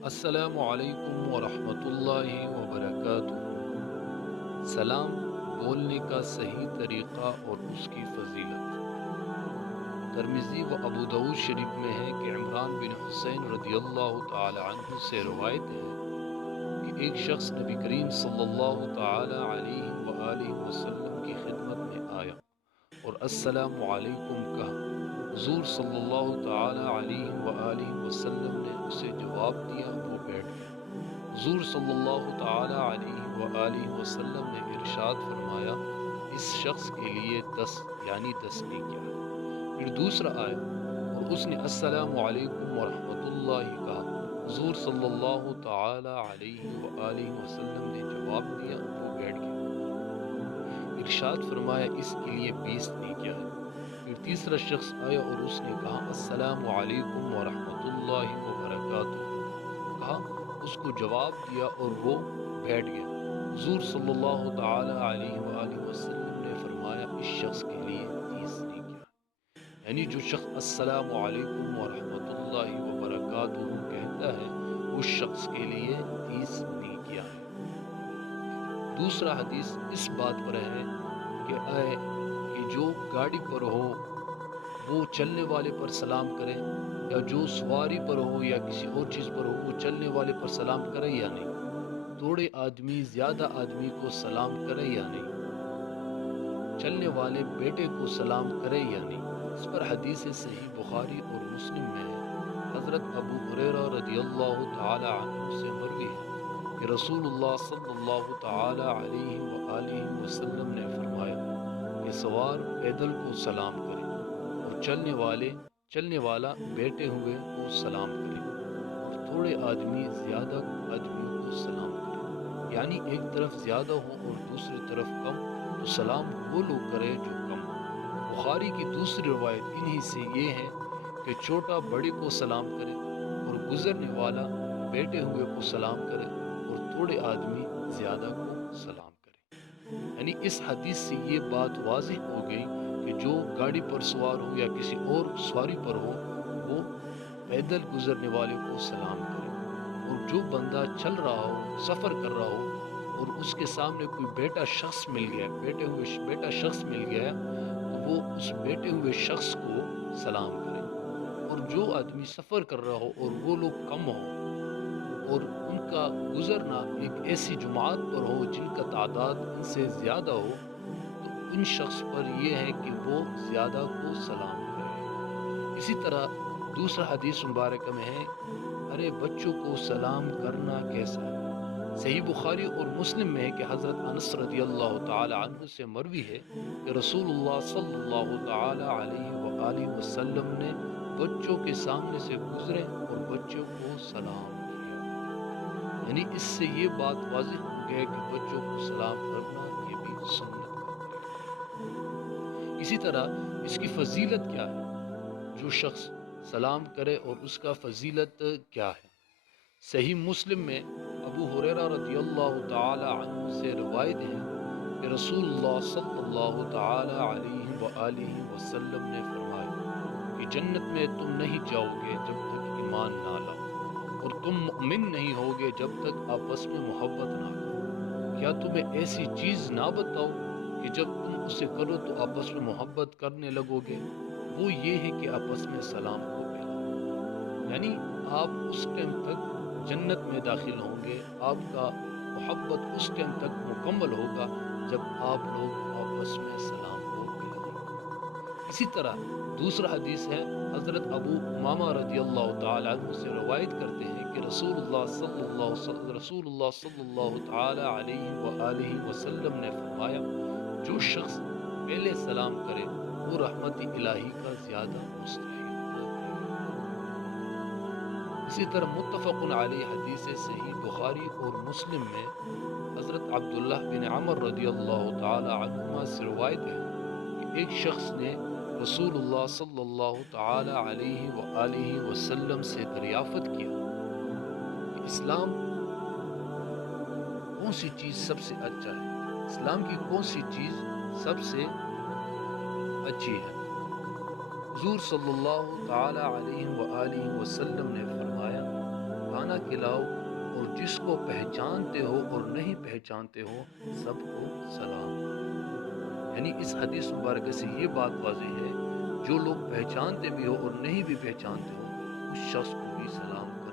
السلام علیکم ورحمۃ اللہ وبرکاتہ۔ سلام بولنے کا صحیح طریقہ اور اس کی فضیلت۔ ترمذی و ابو داؤد شریف میں ہے کہ عمران بن حسین رضی اللہ تعالی عنہ سے روایت ہے کہ ایک شخص نبی کریم صلی اللہ تعالی علیہ وآلہ وسلم کی خدمت میں آیا اور السلام علیکم کہا۔ حضور صلی اللہ تعالی علیہ وآلہ وسلم نے اسے جواب دیا، وہ بیٹھ گیا۔ حضور صلی اللہ تعالی علیہ وآلہ وسلم نے ارشاد فرمایا، اس شخص کے لیے 10 نیکیاں ہیں۔ پھر دوسرا آیا اور اس نے السلام علیکم ورحمۃ اللہ کہا۔ حضور صلی اللہ تعالی علیہ وآلہ وسلم نے جواب دیا، وہ بیٹھ گیا۔ ارشاد فرمایا، اس کے لیے 20 نیکیاں ہیں۔ پھر تیسرا شخص آیا اور اس نے کہا السلام علیکم ورحمۃ اللہ وبرکاتہ کہا، اس کو جواب دیا اور وہ بیٹھ گیا۔ حضور صلی اللہ تعالی علیہ وآلہ وسلم نے فرمایا، اس شخص کے لیے 30 نیکیاں ہیں۔ یعنی جو شخص السلام علیکم ورحمۃ اللہ وبرکاتہ کہتا ہے، اس شخص کے لیے 30 نیکیاں ہیں۔ دوسرا حدیث اس بات پر ہے کہ جو گاڑی پر ہو وہ چلنے والے پر سلام کرے، یا جو سواری پر ہو یا کسی اور چیز پر ہو وہ چلنے والے پر سلام کرے یا نہیں، تھوڑے آدمی زیادہ آدمی کو سلام کرے یا نہیں، چلنے والے بیٹے کو سلام کرے یا نہیں۔ اس پر حدیث صحیح بخاری اور مسلم میں ہے۔ حضرت ابو ہریرہ رضی اللہ تعالی عنہ سے مروی ہے کہ رسول اللہ صلی اللہ تعالی علیہ وآلہ وسلم نے فرمایا کہ سوار پیدل کو سلام کرے اور چلنے والا بیٹھے ہوئے کو سلام کرے، اور تھوڑے آدمی زیادہ آدمیوں کو سلام کرے، یعنی ایک طرف زیادہ ہو اور دوسری طرف کم، تو سلام وہ لوگ کرے جو کم ہو۔ بخاری کی دوسری روایت انہی سے یہ ہے کہ چھوٹا بڑے کو سلام کرے اور گزرنے والا بیٹھے ہوئے کو سلام کرے اور تھوڑے آدمی زیادہ کو سلام کرے۔ یعنی اس حدیث سے یہ بات واضح ہو گئی کہ جو گاڑی پر سوار ہو یا کسی اور سواری پر ہو، وہ پیدل گزرنے والے کو سلام کرے، اور جو بندہ چل رہا ہو، سفر کر رہا ہو، اور اس کے سامنے کوئی بیٹا شخص مل گیا، بیٹا شخص مل گیا، تو وہ اس بیٹے ہوئے شخص کو سلام کرے۔ اور جو آدمی سفر کر رہا ہو اور وہ لوگ کم ہوں اور ان کا گزرنا ایک ایسی جماعت پر ہو جن کا تعداد ان سے زیادہ ہو، تو ان شخص پر یہ ہے کہ وہ زیادہ کو سلام کرے۔ اسی طرح دوسرا حدیث مبارکہ میں ہے، ارے بچوں کو سلام کرنا کیسا ہے؟ صحیح بخاری اور مسلم میں ہے کہ حضرت انس رضی اللہ تعالی عنہ سے مروی ہے کہ رسول اللہ صلی اللہ تعالی علیہ وآلہ وسلم نے بچوں کے سامنے سے گزرے اور بچوں کو سلام کیا۔ یعنی اس سے یہ بات واضح ہو گیا کہ بچوں کو سلام کرنا یہ بھی سنت کا طریقہ ہے۔ اسی طرح اس کی فضیلت کیا ہے؟ جو شخص سلام کرے اور اس کا فضیلت کیا ہے؟ صحیح مسلم میں ابو ہریرہ رضی اللہ تعالی عنہ سے روایت ہے کہ رسول اللہ صلی اللہ تعالی علیہ وآلہ وسلم نے فرمایا کہ جنت میں تم نہیں جاؤ گے جب تک ایمان نہ لاؤ، اور تم مؤمن نہیں ہوگے جب تک آپس میں محبت نہ کرو۔ کیا تمہیں ایسی چیز نہ بتاؤ کہ جب تم اسے کرو تو آپس میں محبت کرنے لگو گے؟ وہ یہ ہے کہ آپس میں سلام کو پھیلاؤ۔ یعنی آپ اس ٹائم تک جنت میں داخل ہوں گے، آپ کا محبت اس ٹائم تک مکمل ہوگا جب آپ لوگ آپس میں سلام کو پھیلائیں گے۔ اسی طرح دوسرا حدیث ہے، حضرت ابو امامہ رضی اللہ تعالی عنہ سے روایت کرتے ہیں کہ رسول اللہ صلی اللہ تعالی علیہ وآلہ وسلم نے فرمایا، جو شخص پہلے سلام کرے وہ رحمت الہی کا زیادہ مستحق ہے۔ اسی طرح متفق علیہ حدیث صحیح بخاری اور مسلم میں حضرت عبداللہ بن عمر رضی اللہ تعالی عنہما سے روایت ہے کہ ایک شخص نے رسول اللہ صلی اللہ تعالی علیہ وآلہ وسلم سے دریافت کیا کہ اسلام کون سی چیز سب سے اچھا ہے، اسلام کی کون سی چیز سب سے اچھی ہے؟ حضور صلی اللہ تعالی علیہ وآلہ وسلم نے فرمایا، کھانا کھانا کھلاؤ، اور جس کو پہچانتے ہو اور نہیں پہچانتے ہو سب کو سلام کرو۔ یعنی اس حدیث مبارکہ سے یہ بات واضح ہے، جو لوگ پہچانتے بھی ہو اور نہیں بھی پہچانتے ہو اس شخص کو بھی سلام کرو۔